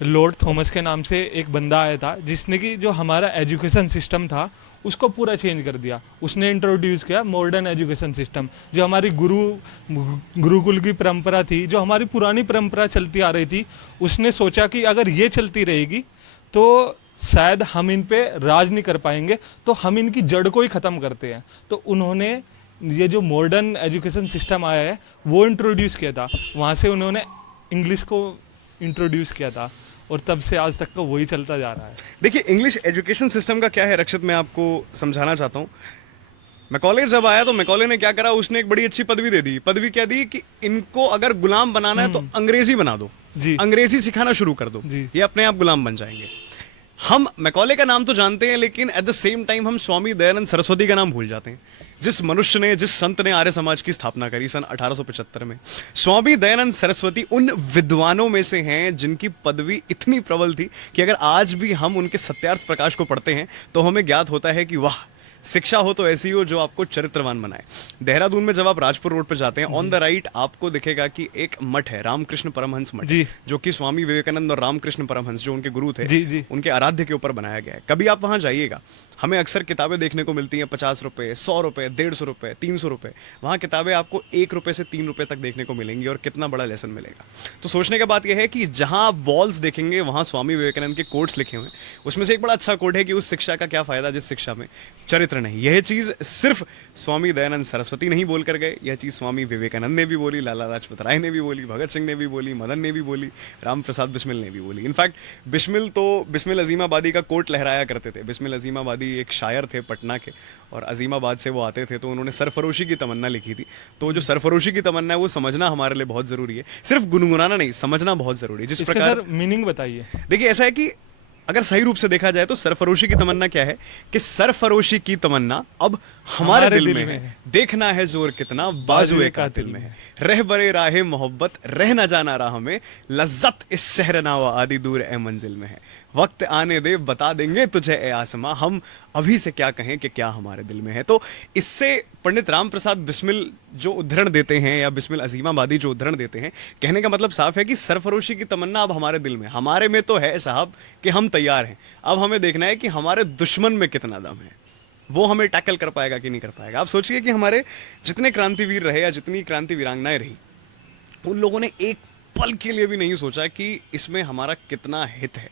Lord Thomas के नाम से एक बंदा आया था जिसने कि जो हमारा एजुकेशन सिस्टम था उसको पूरा चेंज कर दिया। उसने इंट्रोड्यूस किया मॉडर्न एजुकेशन सिस्टम, जो हमारी गुरुकुल की परंपरा थी, जो हमारी पुरानी परंपरा चलती आ रही थी। उसने सोचा कि अगर ये चलती रहेगी तो शायद हम इन पे राज नहीं कर पाएंगे, तो हम इनकी जड़ को ही ख़त्म करते हैं। तो उन्होंने ये जो मॉडर्न एजुकेशन सिस्टम आया है वो इंट्रोड्यूस किया था। वहाँ से उन्होंने इंग्लिश को इंट्रोड्यूस किया था और तब से आज तक का वही चलता जा रहा है। देखिए, इंग्लिश एजुकेशन सिस्टम का क्या है रक्षित, मैं आपको समझाना चाहता हूँ। मैकॉले जब आया तो मैकॉले ने क्या करा, उसने एक बड़ी अच्छी पदवी दे दी। पदवी क्या दी कि इनको अगर गुलाम बनाना है तो अंग्रेजी बना दो, जी अंग्रेजी सिखाना शुरू कर दो, जी ये अपने आप गुलाम बन जाएंगे। हम मैकॉले का नाम तो जानते हैं, लेकिन एट द सेम टाइम हम स्वामी दयानंद सरस्वती का नाम भूल जाते हैं, जिस मनुष्य ने, जिस संत ने आर्य समाज की स्थापना करी सन 1875 में। स्वामी दयानंद सरस्वती उन विद्वानों में से हैं जिनकी पदवी इतनी प्रबल थी कि अगर आज भी हम उनके सत्यार्थ प्रकाश को पढ़ते हैं तो हमें ज्ञात होता है कि वाह, शिक्षा हो तो ऐसी हो जो आपको चरित्रवान बनाए। देहरादून में जब आप राजपुर रोड पर जाते हैं, ऑन द राइट आपको दिखेगा कि एक मठ है, रामकृष्ण परमहंस मठ, जी जो कि स्वामी विवेकानंद और रामकृष्ण परमहंस जो उनके गुरु थे, जी जी उनके आराध्य के ऊपर बनाया गया है। कभी आप वहां जाइएगा, हमें अक्सर किताबें देखने को मिलती हैं 50 रुपए, 100 रुपए, 150 रुपए, 300 रुपए। वहां किताबें आपको 1 रुपए से 3 रुपए तक देखने को मिलेंगी, और कितना बड़ा लेसन मिलेगा। तो सोचने का बात यह है कि जहां आप वॉल्स देखेंगे वहां स्वामी विवेकानंद के कोट्स लिखे हुए हैं। उसमें से एक बड़ा अच्छा कोट है कि उस शिक्षा का क्या फायदा जिस शिक्षा में चरित्र नहीं। यह चीज सिर्फ स्वामी दयानंद सरस्वती नहीं बोल कर गए, यह चीज स्वामी विवेकानंद ने भी बोली, लाला लाजपत राय ने भी बोली, भगत सिंह ने भी बोली, मदन ने भी बोली, राम प्रसाद बिस्मिल ने भी बोली। इनफैक्ट बिस्मिल अजीमाबादी का कोट लहराया करते थे। बिस्मिल अजीमाबादी एक शायर थे पटना के, और अजीमाबाद से वो आते थे, तो उन्होंने सरफरोशी की तमन्ना लिखी थी। तो जो सरफरोशी की तमन्ना है वो समझना हमारे लिए बहुत जरूरी है, सिर्फ गुनगुनाना नहीं, समझना बहुत जरूरी है। जिस इसका प्रकार सर मीनिंग बताइए। देखिए, ऐसा है कि अगर सही रूप से देखा जाए तो सरफरोशी की तमन्ना क्या है कि सरफरोशी की तमन्ना अब हमारे दिल में है। देखना है जोर कितना बाजुए कातिल में है। रह बरे राहे मोहब्बत रह न जाना राह में, लज्जत इस शहरनावा आदि दूर ए मंजिल में है। वक्त आने दे बता देंगे तुझे ए आसमां, हम अभी से क्या कहें कि क्या हमारे दिल में है। तो इससे पंडित राम प्रसाद बिस्मिल जो उद्धरण देते हैं, या बिस्मिल अजीमाबादी जो उद्धरण देते हैं, कहने का मतलब साफ है कि सरफरोशी की तमन्ना अब हमारे दिल में, हमारे में तो है साहब कि हम तैयार हैं। अब हमें देखना है कि हमारे दुश्मन में कितना दम है, वो हमें टैकल कर पाएगा कि नहीं कर पाएगा। आप सोचिए कि हमारे जितने क्रांतिवीर रहे या जितनी क्रांति वीरांगनाएं रही, उन लोगों ने एक पल के लिए भी नहीं सोचा कि इसमें हमारा कितना हित है।